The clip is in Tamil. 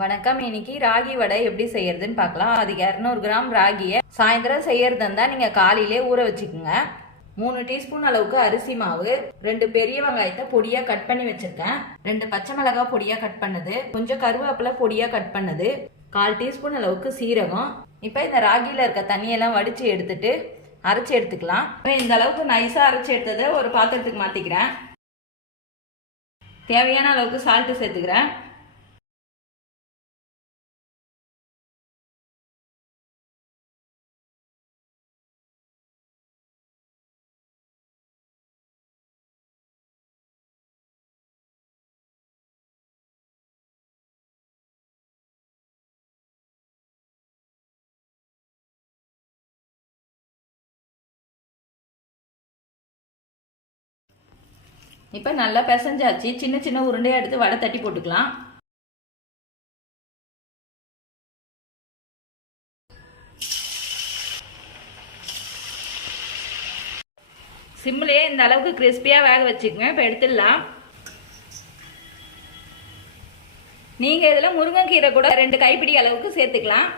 வணக்கம். இன்னைக்கு ராகி வடை எப்படி செய்யறதுன்னு பார்க்கலாம். அதுக்கு 200 கிராம் ராகியை சாயந்தரம் செய்யறதா இருந்தா நீங்க காலையிலே ஊற வச்சுக்கோங்க. 3 டீஸ்பூன் அளவுக்கு அரிசி மாவு, 2 பெரிய வெங்காயத்தை பொடியா கட் பண்ணி வச்சிருக்கேன், 2 பச்சை மிளகாய் பொடியா கட் பண்ணது, கொஞ்சம் கருவேப்பிலை பொடியா கட் பண்ணது, 1/4 டீஸ்பூன் அளவுக்கு சீரகம். இப்போ இந்த ராகியில இருக்க தண்ணியெல்லாம் வடிச்சு எடுத்துட்டு அரைச்சி எடுத்துக்கலாம். இந்த அளவுக்கு நைஸா அரைச்சி எடுத்ததை ஒரு பாத்திரத்துக்கு மாத்திக்கிறேன். தேவையான அளவுக்கு சால்ட்டு சேர்த்துக்கிறேன். இப்போ நல்லா பிசைஞ்சாச்சு. சின்ன சின்ன உருண்டையாக எடுத்து வடை தட்டி போட்டுக்கலாம். சிம்லேயே இந்த அளவுக்கு கிறிஸ்பியாக வேக வச்சுக்கோங்க. இப்போ எடுத்துடலாம். நீங்கள் இதில் முருங்கைக்கீரை கூட 2 கைப்பிடி அளவுக்கு சேர்த்துக்கலாம்.